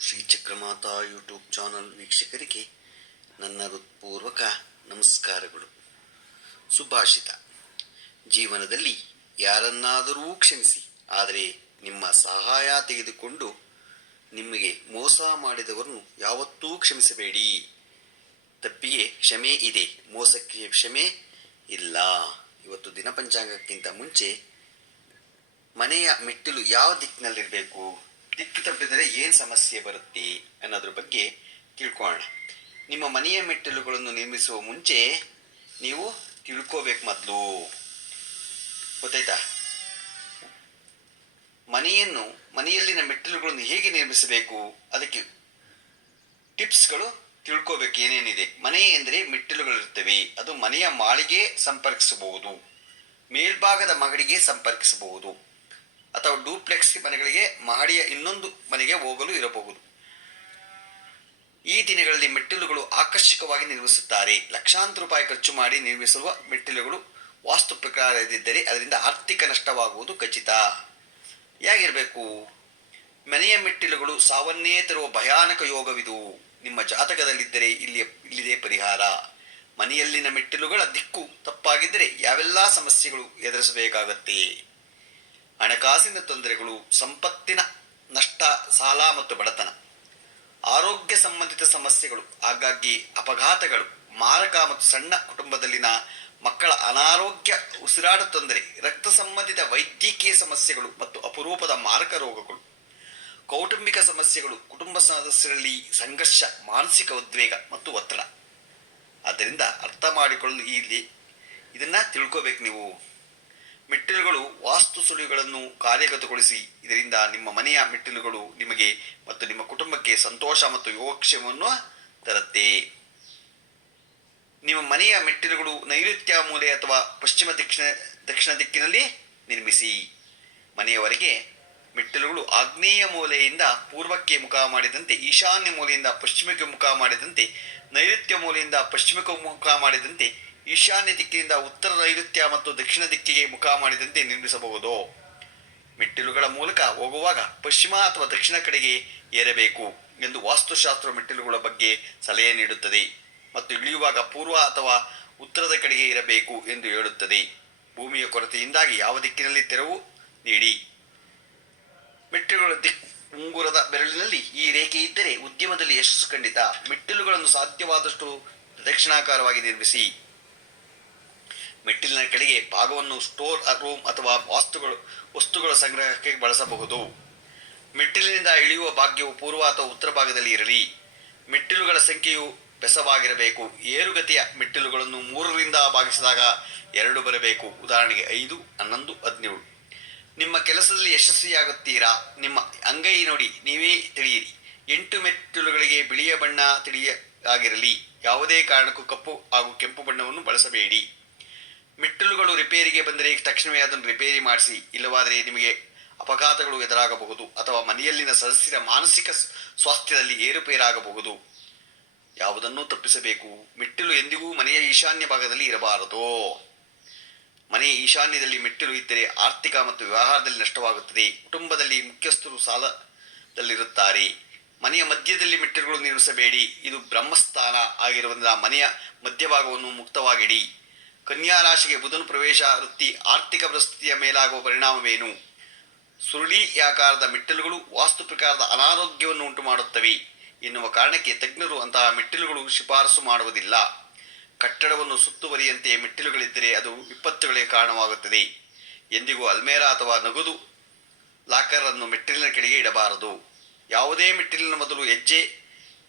Shri Chakramata YouTube channel ವೀಕ್ಷಕರಿಗೆ ನನ್ನ ಹೃತ್ಪೂರ್ವಕ ನಮಸ್ಕಾರಗಳು. ಸುಭಾಷಿತ. ಜೀವನದಲ್ಲಿ ಯಾರನ್ನಾದರೂ ಕ್ಷಮಿಸಿ, ಆದರೆ ನಿಮ್ಮ ಸಹಾಯ ತೆಗೆದುಕೊಂಡು ನಿಮಗೆ ಮೋಸ ಮಾಡಿದವರನ್ನು ಯಾವತ್ತೂ ಕ್ಷಮಿಸಬೇಡಿ. ತಪ್ಪಿಗೆ ಕ್ಷಮೆ ಇದೆ, ಮೋಸಕ್ಕೆ ಕ್ಷಮೆ ಇಲ್ಲ. ಇವತ್ತು ದಿನಪಂಚಾಂಗಕ್ಕಿಂತ ಮುಂಚೆ ಮನೆಯ ಮೆಟ್ಟಿಲು ಯಾವ ದಿಕ್ಕಿನಲ್ಲಿರಬೇಕು? ದಿಕ್ಕು ತಪ್ಪಿದರೆ ಏನು ಸಮಸ್ಯೆ ಬರುತ್ತೆ ಅನ್ನೋದ್ರ ಬಗ್ಗೆ ತಿಳ್ಕೊಳ್ಳೋಣ. ನಿಮ್ಮ ಮನೆಯ ಮೆಟ್ಟಿಲುಗಳನ್ನು ನಿರ್ಮಿಸುವ ಮುಂಚೆ ನೀವು ತಿಳ್ಕೋಬೇಕು ಮೊದಲು. ಗೊತ್ತಾಯ್ತಾ? ಮನೆಯನ್ನು, ಮನೆಯಲ್ಲಿನ ಮೆಟ್ಟಿಲುಗಳನ್ನು ಹೇಗೆ ನಿರ್ಮಿಸಬೇಕು? ಅದಕ್ಕೆ ಟಿಪ್ಸ್ಗಳು ತಿಳ್ಕೋಬೇಕು ಏನೇನಿದೆ. ಮನೆ ಎಂದರೆ ಮೆಟ್ಟಿಲುಗಳಿರುತ್ತವೆ. ಅದು ಮನೆಯ ಮಾಳಿಗೆ ಸಂಪರ್ಕಿಸಬಹುದು. ಮೇಲ್ಭಾಗದ ಮಹಡಿಗೆ ಸಂಪರ್ಕಿಸಬಹುದು. ಅಥವಾ ಡೂಪ್ಲೆಕ್ಸ್ ಮನೆಗಳಿಗೆ ಮಹಡಿಯ ಇನ್ನೊಂದು ಮನೆಗೆ ಹೋಗಲು ಇರಬಹುದು. ಈ ದಿನಗಳಲ್ಲಿ ಮೆಟ್ಟಿಲುಗಳು ಆಕರ್ಷಕವಾಗಿ ನಿರ್ಮಿಸುತ್ತಾರೆ. ಲಕ್ಷಾಂತರ ರೂಪಾಯಿ ಖರ್ಚು ಮಾಡಿ ನಿರ್ಮಿಸುವ ಮೆಟ್ಟಿಲುಗಳು ವಾಸ್ತು ಪ್ರಕಾರ ಇದ್ದರೆ ಅದರಿಂದ ಆರ್ಥಿಕ ನಷ್ಟವಾಗುವುದು ಖಚಿತ. ಹೇಗಿರಬೇಕು? ಮನೆಯ ಮೆಟ್ಟಿಲುಗಳು ಸಾವನ್ನೇ ತರುವ ಭಯಾನಕ ಯೋಗವಿದು. ನಿಮ್ಮ ಜಾತಕದಲ್ಲಿದ್ದರೆ ಇಲ್ಲಿ ಇಲ್ಲಿದೆ ಪರಿಹಾರ. ಮನೆಯಲ್ಲಿನ ಮೆಟ್ಟಿಲುಗಳ ದಿಕ್ಕು ತಪ್ಪಾಗಿದ್ದರೆ ಯಾವೆಲ್ಲ ಸಮಸ್ಯೆಗಳು ಎದುರಿಸಬೇಕಾಗತ್ತೆ? ಹಣಕಾಸಿನ ತೊಂದರೆಗಳು, ಸಂಪತ್ತಿನ ನಷ್ಟ, ಸಾಲ ಮತ್ತು ಬಡತನ. ಆರೋಗ್ಯ ಸಂಬಂಧಿತ ಸಮಸ್ಯೆಗಳು, ಹಾಗಾಗಿ ಅಪಘಾತಗಳು, ಮಾರಕ ಮತ್ತು ಸಣ್ಣ ಕುಟುಂಬದಲ್ಲಿನ ಮಕ್ಕಳ ಅನಾರೋಗ್ಯ, ಉಸಿರಾಟ ತೊಂದರೆ, ರಕ್ತ ಸಂಬಂಧಿತ ವೈದ್ಯಕೀಯ ಸಮಸ್ಯೆಗಳು ಮತ್ತು ಅಪರೂಪದ ಮಾರಕ ರೋಗಗಳು. ಕೌಟುಂಬಿಕ ಸಮಸ್ಯೆಗಳು, ಕುಟುಂಬ ಸದಸ್ಯರಲ್ಲಿ ಸಂಘರ್ಷ, ಮಾನಸಿಕ ಉದ್ವೇಗ ಮತ್ತು ಒತ್ತಡ. ಆದ್ದರಿಂದ ಅರ್ಥ ಮಾಡಿಕೊಳ್ಳಲು ಇಲ್ಲಿ ಇದನ್ನ ತಿಳ್ಕೋಬೇಕು ನೀವು. ಮೆಟ್ಟಿಲುಗಳು ವಾಸ್ತು ಸುಳಿಗಳನ್ನು ಕಾರ್ಯಗತಗೊಳಿಸಿ, ಇದರಿಂದ ನಿಮ್ಮ ಮನೆಯ ಮೆಟ್ಟಿಲುಗಳು ನಿಮಗೆ ಮತ್ತು ನಿಮ್ಮ ಕುಟುಂಬಕ್ಕೆ ಸಂತೋಷ ಮತ್ತು ಯೋಗಕ್ಷೇಮವನ್ನು ತರುತ್ತೆ. ನಿಮ್ಮ ಮನೆಯ ಮೆಟ್ಟಿಲುಗಳು ನೈಋತ್ಯ ಮೂಲೆ ಅಥವಾ ಪಶ್ಚಿಮ ದಕ್ಷಿಣ ದಕ್ಷಿಣ ದಿಕ್ಕಿನಲ್ಲಿ ನಿರ್ಮಿಸಿ. ಮನೆಯವರೆಗೆ ಮೆಟ್ಟಿಲುಗಳು ಆಗ್ನೇಯ ಮೂಲೆಯಿಂದ ಪೂರ್ವಕ್ಕೆ ಮುಖ ಮಾಡಿದಂತೆ, ಈಶಾನ್ಯ ಮೂಲೆಯಿಂದ ಪಶ್ಚಿಮಕ್ಕೆ ಮುಖ ಮಾಡಿದಂತೆ, ನೈಋತ್ಯ ಮೂಲೆಯಿಂದ ಪಶ್ಚಿಮಕ್ಕೆ ಮುಖ ಮಾಡಿದಂತೆ ಈಶಾನ್ಯ ದಿಕ್ಕಿನಿಂದ ಉತ್ತರ ನೈಋತ್ಯ ಮತ್ತು ದಕ್ಷಿಣ ದಿಕ್ಕಿಗೆ ಮುಖ ಮಾಡಿದಂತೆ ನಿರ್ಮಿಸಬಹುದು. ಮೆಟ್ಟಿಲುಗಳ ಮೂಲಕ ಹೋಗುವಾಗ ಪಶ್ಚಿಮ ಅಥವಾ ದಕ್ಷಿಣ ಕಡೆಗೆ ಏರಬೇಕು ಎಂದು ವಾಸ್ತುಶಾಸ್ತ್ರ ಮೆಟ್ಟಿಲುಗಳ ಬಗ್ಗೆ ಸಲಹೆ ನೀಡುತ್ತದೆ ಮತ್ತು ಇಳಿಯುವಾಗ ಪೂರ್ವ ಅಥವಾ ಉತ್ತರದ ಕಡೆಗೆ ಇರಬೇಕು ಎಂದು ಹೇಳುತ್ತದೆ. ಭೂಮಿಯ ಕೊರತೆಯಿಂದಾಗಿ ಯಾವ ದಿಕ್ಕಿನಲ್ಲಿ ತೆರವು ನೀಡಿ. ಮೆಟ್ಟಿಲುಗಳ ದಿಕ್ ಉಂಗುರದ ಬೆರಳಿನಲ್ಲಿ ಈ ರೇಖೆ ಇದ್ದರೆ ಉದ್ಯಮದಲ್ಲಿ ಯಶಸ್ಸು ಖಂಡಿತ. ಮೆಟ್ಟಿಲುಗಳನ್ನು ಸಾಧ್ಯವಾದಷ್ಟು ಪ್ರದಕ್ಷಿಣಾಕಾರವಾಗಿ ನಿರ್ಮಿಸಿ. ಮೆಟ್ಟಿಲಿನ ಕೆಳಗೆ ಭಾಗವನ್ನು ಸ್ಟೋರ್ ರೂಮ್ ಅಥವಾ ವಾಸ್ತುಗಳು, ವಸ್ತುಗಳ ಸಂಗ್ರಹಕ್ಕೆ ಬಳಸಬಹುದು. ಮೆಟ್ಟಿಲಿನಿಂದ ಇಳಿಯುವ ಭಾಗ್ಯವು ಪೂರ್ವ ಅಥವಾ ಉತ್ತರ ಭಾಗದಲ್ಲಿ ಇರಲಿ. ಮೆಟ್ಟಿಲುಗಳ ಸಂಖ್ಯೆಯು ಬೆಸವಾಗಿರಬೇಕು. ಏರುಗತಿಯ ಮೆಟ್ಟಿಲುಗಳನ್ನು ಮೂರರಿಂದ ಭಾಗಿಸಿದಾಗ ಎರಡು ಬರಬೇಕು. ಉದಾಹರಣೆಗೆ ಐದು, ಹನ್ನೊಂದು, ಹದಿನೇಳು. ನಿಮ್ಮ ಕೆಲಸದಲ್ಲಿ ಯಶಸ್ವಿಯಾಗುತ್ತೀರಾ? ನಿಮ್ಮ ಅಂಗೈ ನೋಡಿ, ನೀವೇ ತಿಳಿಯಿರಿ. ಎಂಟು ಮೆಟ್ಟಿಲುಗಳಿಗೆ ಬಿಳಿಯ ಬಣ್ಣ ತಿಳಿಯಾಗಿರಲಿ ಯಾವುದೇ ಕಾರಣಕ್ಕೂ ಕಪ್ಪು ಹಾಗೂ ಕೆಂಪು ಬಣ್ಣವನ್ನು ಬಳಸಬೇಡಿ. ಮೆಟ್ಟಿಲುಗಳು ರಿಪೇರಿಗೆ ಬಂದರೆ ತಕ್ಷಣವೇ ಅದನ್ನು ರಿಪೇರಿ ಮಾಡಿಸಿ, ಇಲ್ಲವಾದರೆ ನಿಮಗೆ ಅಪಘಾತಗಳು ಎದುರಾಗಬಹುದು ಅಥವಾ ಮನೆಯಲ್ಲಿನ ಸದಸ್ಯರ ಮಾನಸಿಕ ಸ್ವಾಸ್ಥ್ಯದಲ್ಲಿ ಏರುಪೇರಾಗಬಹುದು. ಯಾವುದನ್ನು ತಪ್ಪಿಸಬೇಕು? ಮೆಟ್ಟಿಲು ಎಂದಿಗೂ ಮನೆಯ ಈಶಾನ್ಯ ಭಾಗದಲ್ಲಿ ಇರಬಾರದು. ಮನೆಯ ಈಶಾನ್ಯದಲ್ಲಿ ಮೆಟ್ಟಿಲು ಇದ್ದರೆ ಆರ್ಥಿಕ ಮತ್ತು ವ್ಯವಹಾರದಲ್ಲಿ ನಷ್ಟವಾಗುತ್ತದೆ. ಕುಟುಂಬದಲ್ಲಿ ಮುಖ್ಯಸ್ಥರು ಸಾಲದಲ್ಲಿರುತ್ತಾರೆ. ಮನೆಯ ಮಧ್ಯದಲ್ಲಿ ಮೆಟ್ಟಿಲುಗಳು ನಿರ್ಮಿಸಬೇಡಿ. ಇದು ಬ್ರಹ್ಮಸ್ಥಾನ ಆಗಿರುವುದರಿಂದ ಮನೆಯ ಮಧ್ಯಭಾಗವನ್ನು ಮುಕ್ತವಾಗಿಡಿ. ಕನ್ಯಾ ರಾಶಿಗೆ ಬುಧನ ಪ್ರವೇಶ ವೃತ್ತಿ ಆರ್ಥಿಕ ಪರಿಸ್ಥಿತಿಯ ಮೇಲಾಗುವ ಪರಿಣಾಮವೇನು? ಸುರುಳಿಯಾಕಾರದ ಮೆಟ್ಟಿಲುಗಳು ವಾಸ್ತು ಪ್ರಕಾರದ ಅನಾರೋಗ್ಯವನ್ನು ಉಂಟು ಮಾಡುತ್ತವೆ ಎನ್ನುವ ಕಾರಣಕ್ಕೆ ತಜ್ಞರು ಅಂತಹ ಮೆಟ್ಟಿಲುಗಳು ಶಿಫಾರಸು ಮಾಡುವುದಿಲ್ಲ. ಕಟ್ಟಡವನ್ನು ಸುತ್ತುವರಿಯಂತೆ ಮೆಟ್ಟಿಲುಗಳಿದ್ದರೆ ಅದು ವಿಪತ್ತುಗಳಿಗೆ ಕಾರಣವಾಗುತ್ತದೆ. ಎಂದಿಗೂ ಅಲ್ಮೇರಾ ಅಥವಾ ನಗದು ಲಾಕರನ್ನು ಮೆಟ್ಟಿಲಿನ ಕೆಳಗೆ ಇಡಬಾರದು. ಯಾವುದೇ ಮೆಟ್ಟಿಲಿನ ಮೊದಲು ಹೆಜ್ಜೆ,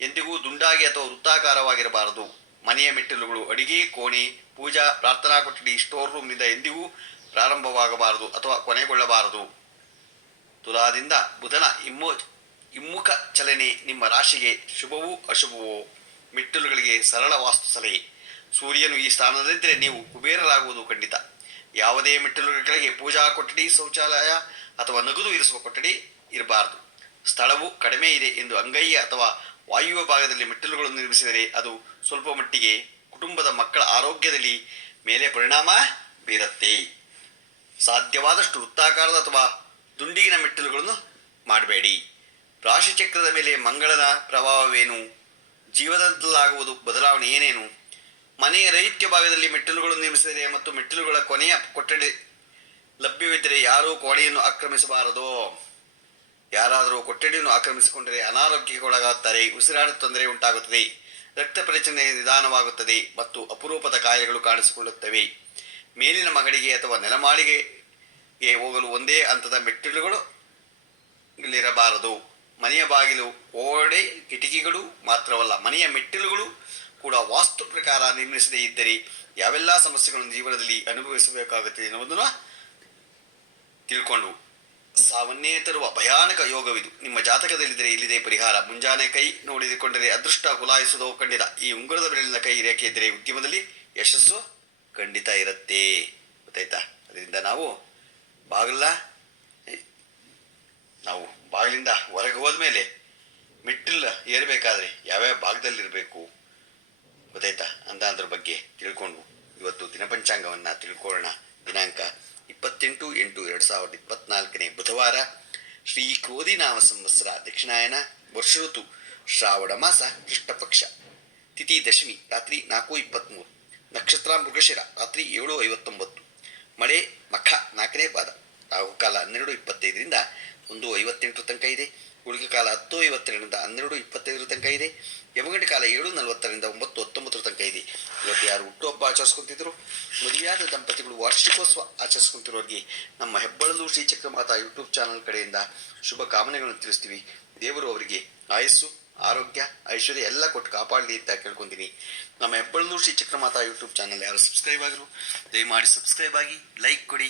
ಎಂದಿಗೂ ದುಂಡಾಗಿ ಅಥವಾ ವೃತ್ತಾಕಾರವಾಗಿರಬಾರದು. ಮನೆಯ ಮೆಟ್ಟಿಲುಗಳು ಅಡಿಗೆ, ಕೋಣೆ ಪೂಜಾ ಪ್ರಾರ್ಥನಾ ಕೊಠಡಿ ಸ್ಟೋರ್ ರೂಮ್ನಿಂದ ಎಂದಿಗೂ ಪ್ರಾರಂಭವಾಗಬಾರದು ಅಥವಾ ಕೊನೆಗೊಳ್ಳಬಾರದು. ತುಲಾದಿಂದ ಬುಧನ ಇಮ್ಮೋ, ಇಮ್ಮುಖ ಚಲನೆ ನಿಮ್ಮ ರಾಶಿಗೆ ಶುಭವೂ ಅಶುಭವೋ. ಮೆಟ್ಟಿಲುಗಳಿಗೆ ಸರಳ ವಾಸ್ತು ಸಲಹೆ. ಸೂರ್ಯನು ಈ ಸ್ಥಾನದಲ್ಲಿದ್ದರೆ ನೀವು ಕುಬೇರರಾಗುವುದು ಖಂಡಿತ. ಯಾವುದೇ ಮೆಟ್ಟಿಲುಗಳಿಗೆ ಪೂಜಾ ಕೊಠಡಿ ಶೌಚಾಲಯ ಅಥವಾ ನಗದು ಇರಿಸುವ ಕೊಠಡಿ ಇರಬಾರದು. ಸ್ಥಳವು ಕಡಿಮೆ ಇದೆ ಎಂದು ಅಂಗೈಯ ಅಥವಾ ವಾಯುವ ಭಾಗದಲ್ಲಿ ಮೆಟ್ಟಿಲುಗಳನ್ನು ನಿರ್ಮಿಸಿದರೆ ಅದು ಸ್ವಲ್ಪ ಮಟ್ಟಿಗೆ ಕುಟುಂಬದ ಮಕ್ಕಳ ಆರೋಗ್ಯದಲ್ಲಿ ಮೇಲೆ ಪರಿಣಾಮ ಬೀರುತ್ತೆ. ಸಾಧ್ಯವಾದಷ್ಟು ವೃತ್ತಾಕಾರದ ಅಥವಾ ದುಂಡಿಗಿನ ಮೆಟ್ಟಿಲುಗಳನ್ನು ಮಾಡಬೇಡಿ. ರಾಶಿಚಕ್ರದ ಮೇಲೆ ಮಂಗಳನ ಪ್ರಭಾವವೇನು? ಜೀವನದಲ್ಲಾಗುವುದು ಬದಲಾವಣೆ ಏನೇನು? ಮನೆಯ ರೈತ್ಯ ಭಾಗದಲ್ಲಿ ಮೆಟ್ಟಿಲುಗಳು ನಿರ್ಮಿಸಿದರೆ ಮತ್ತು ಮೆಟ್ಟಿಲುಗಳ ಕೊನೆಯ ಕೊಠಡಿ ಲಭ್ಯವಿದ್ದರೆ ಯಾರೂ ಕೋಣೆಯನ್ನು ಆಕ್ರಮಿಸಬಾರದು. ಯಾರಾದರೂ ಕೊಠಡಿಯನ್ನು ಆಕ್ರಮಿಸಿಕೊಂಡರೆ ಅನಾರೋಗ್ಯಕ್ಕೆ ಒಳಗಾಗುತ್ತಾರೆ ಉಸಿರಾಟ ತೊಂದರೆ ಉಂಟಾಗುತ್ತದೆ. ರಕ್ತ ಪರಿಚಲನೆ ನಿಧಾನವಾಗುತ್ತದೆ ಮತ್ತು ಅಪರೂಪದ ಕಾಯಿಲೆಗಳು ಕಾಣಿಸಿಕೊಳ್ಳುತ್ತವೆ. ಮೇಲಿನ ಮಹಡಿಗೆ ಅಥವಾ ನೆಲಮಾಳಿಗೆಗೆ ಹೋಗಲು ಒಂದೇ ಹಂತದ ಮೆಟ್ಟಿಲುಗಳು ಇಲ್ಲಿರಬಾರದು. ಮನೆಯ ಬಾಗಿಲು ಓಡೆ ಕಿಟಕಿಗಳು ಮಾತ್ರವಲ್ಲ, ಮನೆಯ ಮೆಟ್ಟಿಲುಗಳು ಕೂಡ ವಾಸ್ತು ಪ್ರಕಾರ ನಿರ್ಮಿಸದೇ ಇದ್ದರೆ ಯಾವೆಲ್ಲ ಸಮಸ್ಯೆಗಳನ್ನು ಜೀವನದಲ್ಲಿ ಅನುಭವಿಸಬೇಕಾಗುತ್ತದೆ ಎನ್ನುವುದನ್ನು ತಿಳ್ಕೊಂಡು ಸಾವನ್ನೇ ತರುವ ಭಯಾನಕ ಯೋಗವಿದು. ನಿಮ್ಮ ಜಾತಕದಲ್ಲಿದ್ದರೆ ಇಲ್ಲಿದೆ ಪರಿಹಾರ. ಮುಂಜಾನೆ ಕೈ ನೋಡಿದುಕೊಂಡರೆ ಅದೃಷ್ಟ ಕುಲಾಯಿಸುವುದು ಖಂಡಿತ. ಈ ಉಂಗುರದ ಬೆರಳಿನ ಕೈ ರೇಖೆ ಇದ್ದರೆ ಉದ್ಯಮದಲ್ಲಿ ಯಶಸ್ಸು ಖಂಡಿತ ಇರುತ್ತೆ. ಗೊತ್ತಾಯ್ತಾ? ಅದರಿಂದ ನಾವು ಬಾಗಿಲ ನಾವು ಬಾಗಿಲಿಂದ ಹೊರಗೆ ಹೋದ್ಮೇಲೆ ಮೆಟ್ಟಿಲ್ಲ ಏರಬೇಕಾದ್ರೆ ಯಾವ್ಯಾವ ಭಾಗದಲ್ಲಿರಬೇಕು? ಗೊತ್ತಾಯ್ತಾ? ಅಂತ ಅದ್ರ ಬಗ್ಗೆ ತಿಳ್ಕೊಂಡು ಇವತ್ತು ದಿನಪಂಚಾಂಗವನ್ನು ತಿಳ್ಕೊಳ್ಳೋಣ. ದಿನಾಂಕ ಇಪ್ಪತ್ತೆಂಟು ಎಂಟು ಎರಡು ಸಾವಿರದ ಇಪ್ಪತ್ನಾಲ್ಕನೇ ಬುಧವಾರ ಶ್ರೀ ಕ್ರೋಧಿನಾಮ ಸಂವತ್ಸರ ದಕ್ಷಿಣಾಯನ ವರ್ಷ ಋತು ಶ್ರಾವಣ ಮಾಸ ಕೃಷ್ಣ ಪಕ್ಷ ತಿಥಿ ದಶಮಿ ರಾತ್ರಿ ನಾಲ್ಕು ಇಪ್ಪತ್ತ್ಮೂರು ನಕ್ಷತ್ರ ಮೃಗಶಿರ ರಾತ್ರಿ ಏಳು ಐವತ್ತೊಂಬತ್ತು, ಮಳೆ ಮಖ ನಾಲ್ಕನೇ ಪಾದ, ರಾಹುಕಾಲ ಹನ್ನೆರಡು ಇಪ್ಪತ್ತೈದರಿಂದ ಒಂದು ಐವತ್ತೆಂಟು ತನಕ ಇದೆ. ಉಳಿಕೆ ಕಾಲ ಹತ್ತು ಐವತ್ತೆರಡರಿಂದ ಹನ್ನೆರಡು, ಇಪ್ಪತ್ತೈದರ ತನಕ ಇದೆ. ಯಮಗಂಟೆ ಕಾಲ ಏಳು, ನಲವತ್ತರಿಂದ ಒಂಬತ್ತು, ಹತ್ತೊಂಬತ್ತರ ತನಕ ಇದೆ. ಇವತ್ತು ಯಾರು ಹುಟ್ಟುಹಬ್ಬ ಆಚರಿಸ್ಕೊತಿದ್ರು? ಮದುವೆಯಾದ ದಂಪತಿಗಳು ವಾರ್ಷಿಕೋತ್ಸವ ಆಚರಿಸ್ಕೊಂತಿರೋರಿಗೆ ನಮ್ಮ ಹೆಬ್ಬಳಲು ಶ್ರೀ ಚಕ್ರಮಾತಾ ಯೂಟ್ಯೂಬ್ ಚಾನಲ್ ಕಡೆಯಿಂದ ಶುಭ ಕಾಮನೆಗಳನ್ನು ತಿಳಿಸ್ತೀವಿ. ದೇವರು ಅವರಿಗೆ ಆಯಸ್ಸು, ಆರೋಗ್ಯ, ಐಶ್ವರ್ಯ ಎಲ್ಲ ಕೊಟ್ಟು ಕಾಪಾಡಲಿ ಅಂತ ಕೇಳ್ಕೊತೀನಿ. ನಮ್ಮ ಹೆಬ್ಬಳಲು ಶ್ರೀ ಚಕ್ರಮಾತಾ ಯೂಟ್ಯೂಬ್ ಚಾನಲ್ ಯಾರು ಸಬ್ಸ್ಕ್ರೈಬ್ ಆಗಿರು ದಯಮಾಡಿ ಸಬ್ಸ್ಕ್ರೈಬ್ ಆಗಿ, ಲೈಕ್ ಕೊಡಿ.